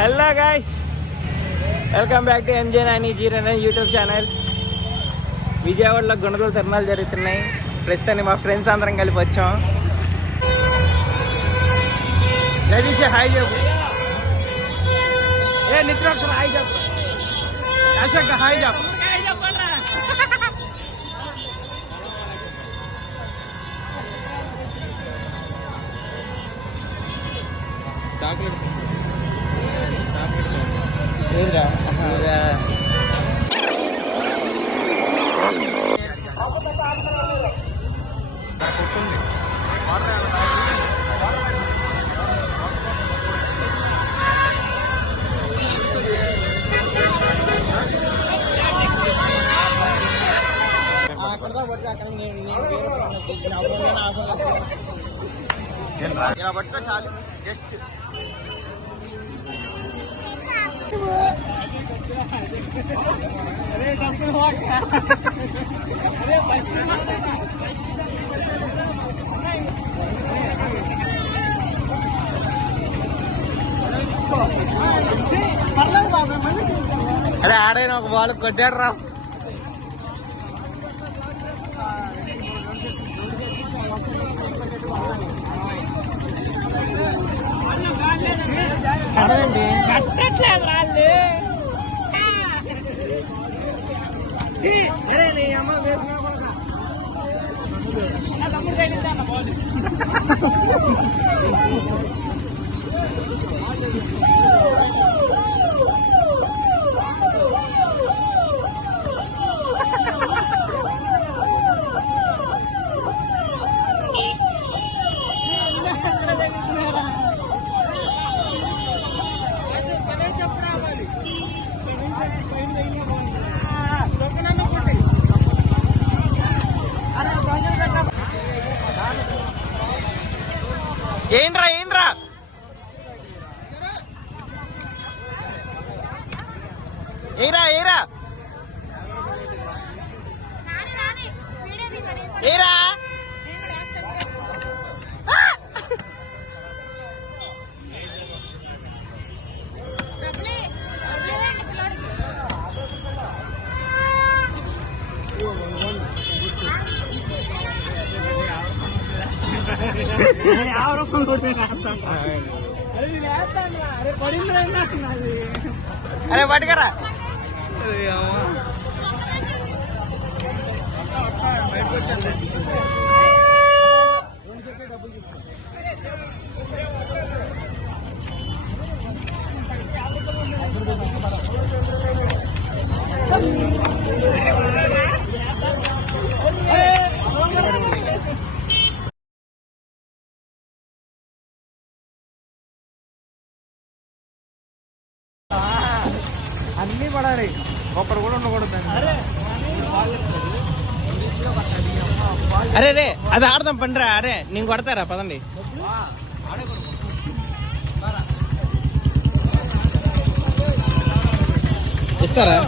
Hello guys, welcome back to MJ909 YouTube channel. విజయవాడలో గుణదల తిరణాలు జరుగుతున్నాయి. ప్రస్తుతాన్ని మా ఫ్రెండ్స్ అందరం కలిపి వచ్చాం. హాయ్ చెప్పు. నిద్ర ఒకసారి హాయ్ చెప్పు. అశోక్ హాయ్ చెప్పు. ఇలా పట్టుకో చాలు. జస్ట్ అరే ఆడైనా ఒక బాల్ కొట్టాడు రా. కట్టట్లేదు వాళ్ళు. ఏంట్రా ఏంట్రా ఏరా ఏరా ఏరా అరే పట్టుకరా. అన్నీ పడాలి, ఒక్కడు కూడా ఉండకూడదు. అరే రే అది ఆడదాం పండిరా. అరే నేను కొడతారా పదండి. ఇస్తారా?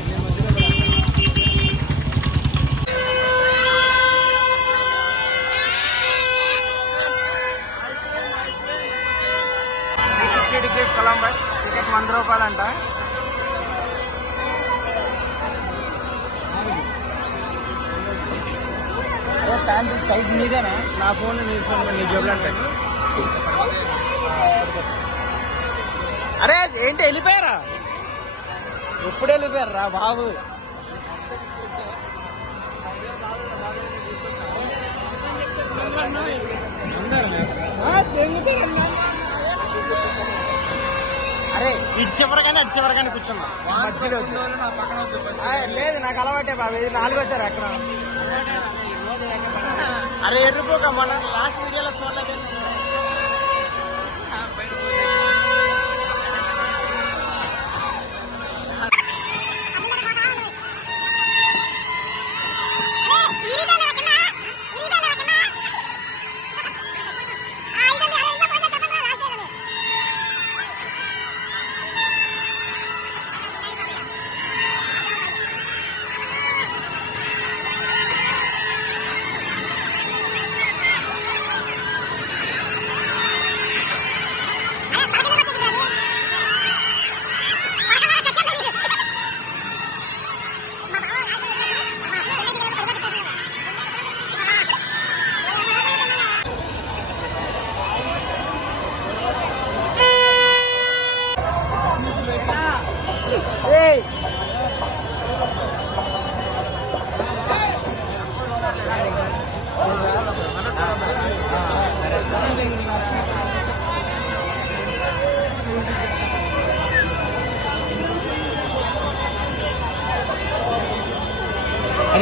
డిగ్రీస్ కొలంబస్ టికెట్ 100 రూపాయలంట. ప్యాంట్ సైజ్ మీదేనా? నా ఫోన్ నీ ఫోన్ నీ జేబులో అంటాను. అరే ఏంటి వెళ్ళిపోయారా? ఎప్పుడు వెళ్ళిపోయారా బాబు? అరే ఇటు చివరగానే అటు చివరగానే కూర్చున్నా. లేదు నాకు అలవాటే బాబు. ఇది 4 అక్కడ. అరే ఎర్రిపోక మన లాస్ట్ వీడియోలో చూడలేదు.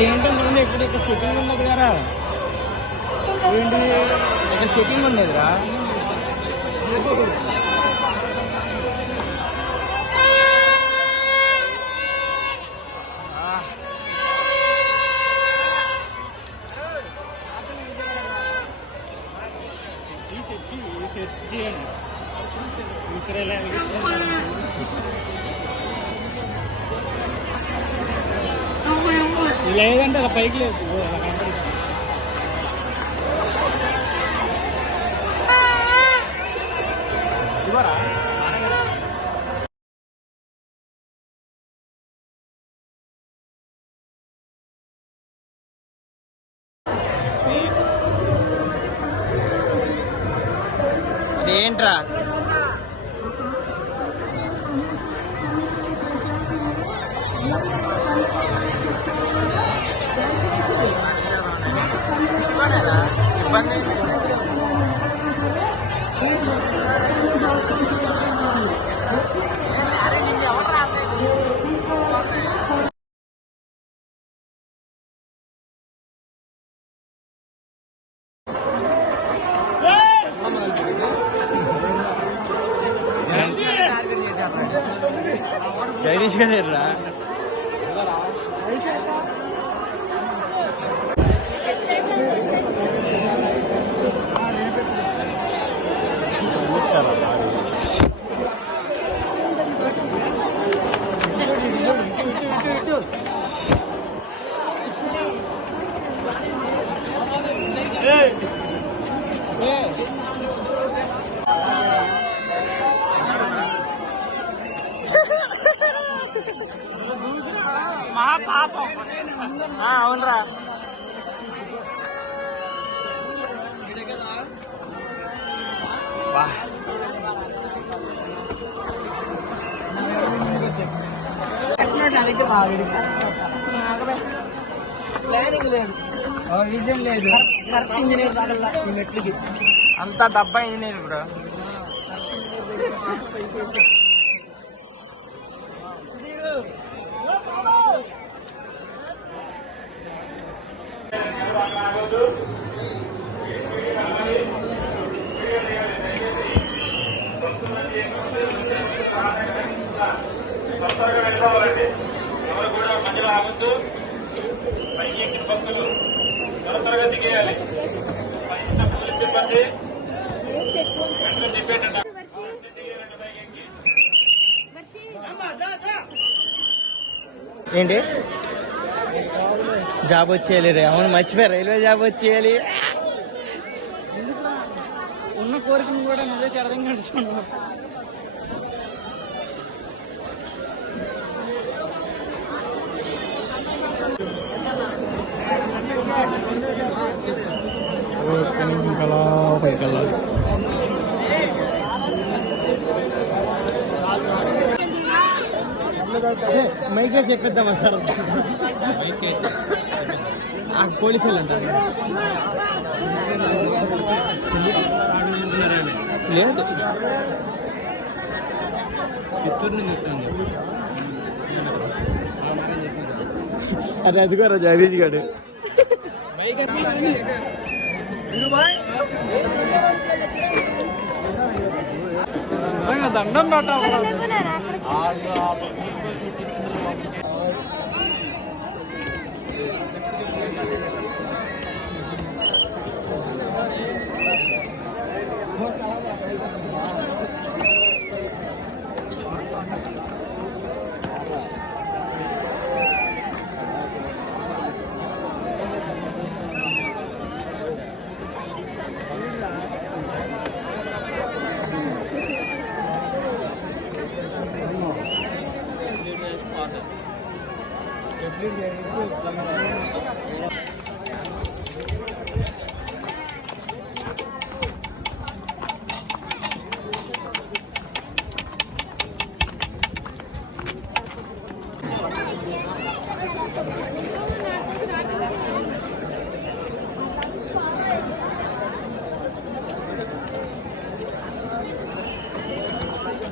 మరి ఏంటంటే ఇక్కడ ఇక్కడ చెకింగ్ ఉన్నది కదా, ఏంటి ఇక్కడ చెకింగ్ ఉన్నదిరా. లేదంటే అలా పైకి లేదు, అలా కనపడుతుంది. ఏంట్రా ఇబ్బంది? జగదీష్ గారు రా. అవునరా, ప్లానింగ్ లేదు, విజన్ లేదు, కరెక్ట్ ఇంజనీర్ రాగల ఈ మెట్లకి అంతా డబ్బా ఇంజనీర్ ఇప్పుడు. వెళ్ళిపోవాలండి. ఎవరు కూడా మధ్యలో ఆగొద్దు. పైకి ఎక్కిన భక్తులు త్వరగా దిగేయాలి. పైన పోలీస్ సిబ్బంది వెంటనే దింపేటండి. ఏంటి జాబ్ వచ్చేయాలి రే? అవును మర్చిపోయా, రైల్వే జాబ్ వచ్చేయాలి. ఉన్న కోరికను కూడా నువ్వే చేరదంగా నడుచుకున్నావు. మైకే చెప్పిద్దామా సార్? మైకే పోలీసు వాళ్ళు అంటారు. లేదు, చిత్తూరు నుంచి వచ్చాను. అదే అదిగోరా జగదీష్ గారు. దండం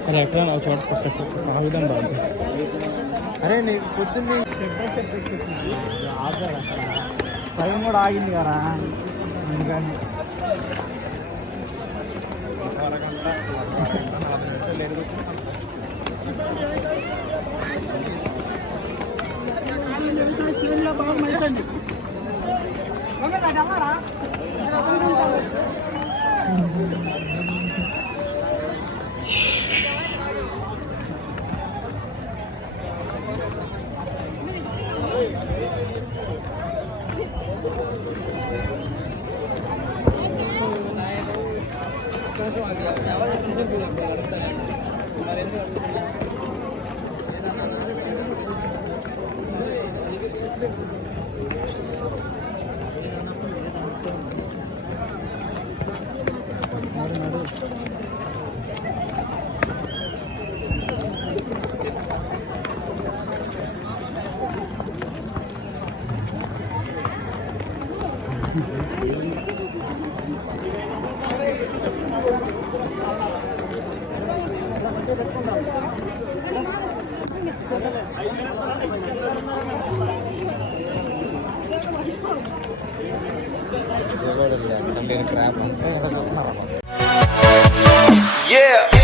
అరే ఎక్కడ ఒక చోట ఆ విధంగా బాగుంది. అరే నీకు పొద్దున్న టైం కూడా ఆగింది కదా అందుకని క్రాప్ అంటే Yeah.